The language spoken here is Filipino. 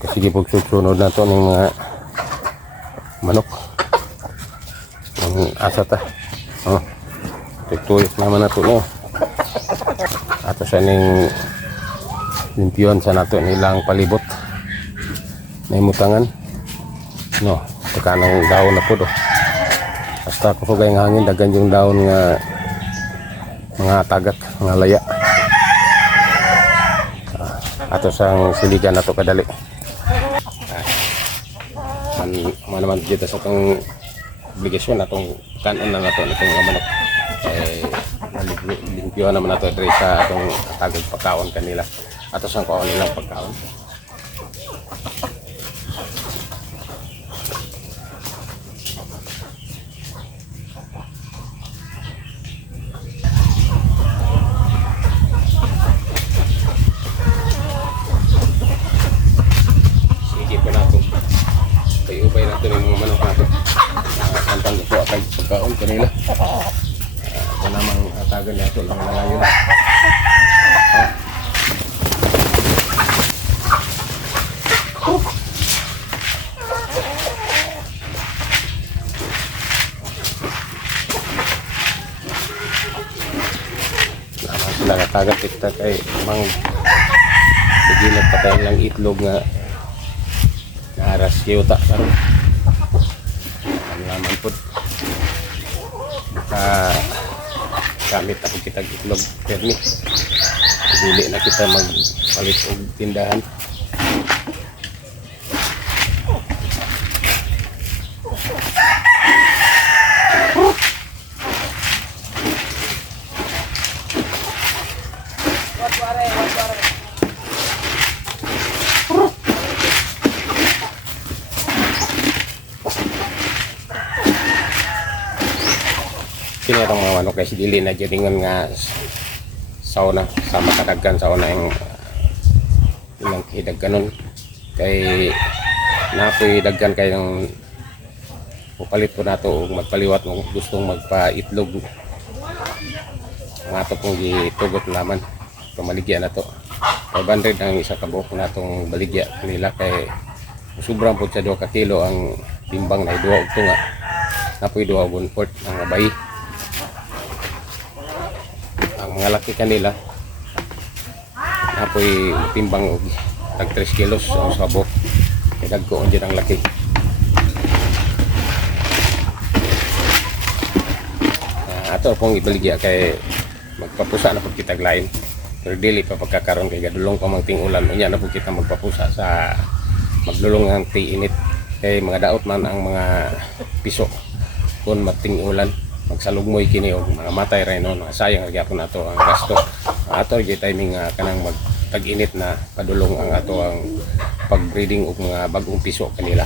Kasi gipog sunod na to ng mga manok. Ang asa ta. Oh. Tuyok naman na to no. Ato sa ning limpyon sa nato nilang palibot. Naimutangan. No, takanang daon na po do. Basta ko gay nga hangin dagan yung daon nga mga tagak, mga laya. Ato sang siligan nato kadali. Man naman dito sa itong obligasyon natong kanon na nato nitong mga manok. Limpyo naman nato diri sa atong tagag pagkaon kanila. Ato sang kuha nilang pagkaon. Ubay nato ng mga manok nato. Santang ko at pagkaon kanila. Ito namang atagan nato lang nalayon. Naman sila natagat kita kay mang siginat patay lang itlog nga aras kiyota karon ang laman po gamit ako kitag itlog permit dili na kita magpalit og tindahan. Kini atong mga manok kay dili na judingon nga sauna sa makadaggan sauna yung ilang hidagganon kay napoy daggan kay ng upalit po nato og magpaliwat mo gustong magpa-itlog ang ato pong gitugot laman pamaligya na to 500 ang isa ka buhok natong baligya nila kay sobrang po sa 2 ka kilo ang timbang na 2 og tunga napoy 2 og 1/4 ang abay. Mga laki kanila apoy timbang og tag 3 kilos ang sabok kay dagko on ang laki. Ato pong ibaligya kay magpapusa na pud kita lain pero dili pa pagkakaroon kay gadulong pa mang ting-ulan unya na pud kita magpapusa sa maglulong ang ti-init kay mga daot man ang mga piso kun magting-ulan magsalugmoy kini og mga matay ray no sayang gyapon nato ang gasto ato gyud timing kanang magtag-init na padulong ang ato ang pagbreeding og mga bag-ong piso kanila.